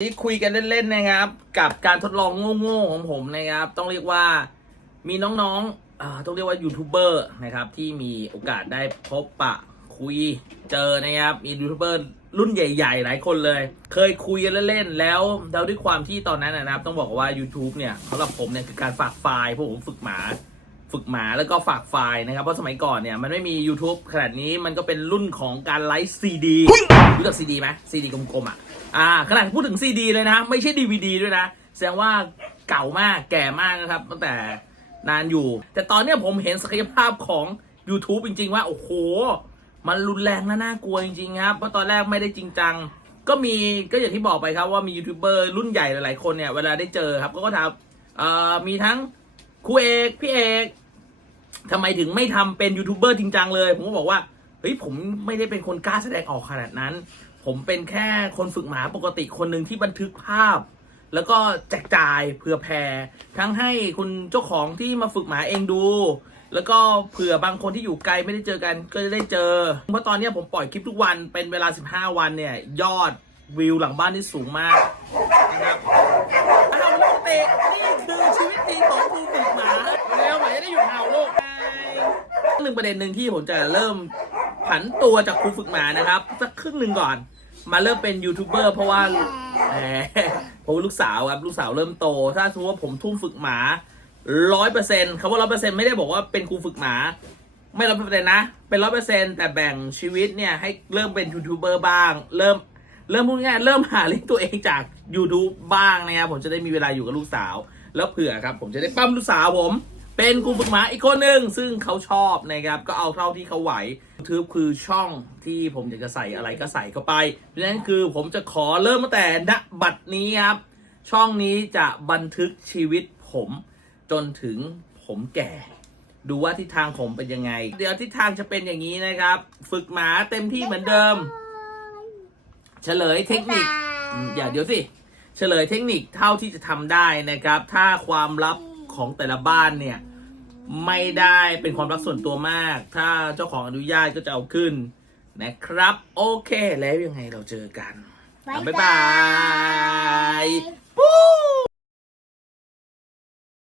นี่คุยกันเล่นๆนะครับ กับการทดลองโง่ๆของผมนะครับ ต้องเรียกว่ามีน้องๆต้องเรียกว่ายูทูบเบอร์นะครับ ที่มีโอกาสได้พบปะคุยเจอนะครับ มียูทูบเบอร์รุ่นใหญ่ๆ หลายคนเลย เคยคุยกันเล่นๆแล้วแล้วด้วยความที่ตอนนั้นนะครับ ต้องบอกว่า YouTube เนี่ยสำหรับผมเนี่ยคือการฝากไฟล์เพราะผมฝึกหมา ฝึกหมาแล้วก็ฝากไฟล์นะครับ เพราะสมัยก่อนเนี่ย มันไม่มี YouTube ขนาดนี้มันก็เป็นรุ่นของการไลฟ์ซีดีรู้จักซีดีไหมซีดีกลมๆอะอ่าขนาดพูดถึงซีดีเลยนะ ไม่ใช่ดีวดีด้วยนะ แสดงว่าเก่ามากแก่มากนะครับ ตั้งแต่นานอยู่ แต่ตอนเนี้ยผมเห็นศักยภาพของ YouTube จริง ๆ ว่า โอ้โห มันรุนแรงและน่ากลัวจริงๆครับเพราะตอนแรกไม่ได้จริงจังก็มีก็อย่างที่บอกไปครับว่ามียูทูบเบอร์รุ่นใหญ่หลายๆคนเนี่ย เวลาได้เจอครับก็ก็ถามมีทั้ง ครูเอกพี่เอกทำไมถึงไม่ทำเป็นยูทูบเบอร์จริงจังเลย ผมก็บอกว่าเฮ้ยผมไม่ได้เป็นคนกล้าแสดงออกขนาดนั้น ผมเป็นแค่คนฝึกหมาปกติคนหนึ่งที่บันทึกภาพ แล้วก็แจกจ่ายเผื่อแผ่ทั้งให้คุณเจ้าของที่มาฝึกหมาเองดู แล้วก็เผื่อบางคนที่อยู่ไกลไม่ได้เจอกันก็จะได้เจอ เพราะตอนนี้ผมปล่อยคลิปทุกวันเป็นเวลา 15 วันเนี่ย ยอดวิวหลังบ้านที่สูงมากนะครับอ้าวลูกเตะนี่คือชีวิตจริงของครูฝึกหมาแล้วหมาจะได้หยุดเห่าลูก หนึ่งประเด็นหนึ่งที่ผมจะเริ่มผันตัวจากครูฝึกหมานะครับสักครึ่งหนึ่งก่อน มาเริ่มเป็นยูทูบเบอร์เพราะว่าแหมผมลูกสาวครับลูกสาวเริ่มโต ถ้าสมมติว่าผมทุ่มฝึกหมาร้อยเปอร์เซ็นต์คำว่าร้อยเปอร์เซ็นต์ไม่ได้บอกว่าเป็นครูฝึกหมา ไม่ร้อยเปอร์เซ็นต์นะ เป็นร้อยเปอร์เซ็นต์แต่แบ่งชีวิตเนี่ยให้เริ่มเป็นยูทูบเบอร์บ้าง เริ่มเริ่มพูดง่ายเริ่มหาเลี้ยงตัวเองจาก YouTube บ้างนะครับผมจะได้มีเวลาอยู่กับลูกสาว แล้วเผื่อครับ ผมจะได้ปั้มลูกสาวผม เป็นครูฝึกหมาอีกคนหนึ่งซึ่งเขาชอบนะครับ ก็เอาเท่าที่เขาไหวทูบคือช่องที่ผมอยากจะใส่อะไรก็ใส่เข้าไปดังนั้นคือผมจะขอเริ่มตั้งแต่ณบัดนี้ครับ ช่องนี้จะบันทึกชีวิตผมจนถึงผมแก่ ดูว่าทิศทางผมเป็นยังไง เดี๋ยวทิศทางจะเป็นอย่างนี้นะครับ ฝึกหมาเต็มที่เหมือนเดิม เฉลยเทคนิคอืมอย่าเดี๋ยวสิ เฉลยเทคนิคเท่าที่จะทำได้นะครับ ถ้าความลับของแต่ละบ้านเนี่ย ไม่ได้เป็นความลับส่วนตัวมาก ถ้าเจ้าของอนุญาตก็จะเอาขึ้นนะครับ โอเคแล้วยังไงเราเจอกันอะบ๊ายบายปุ๊บ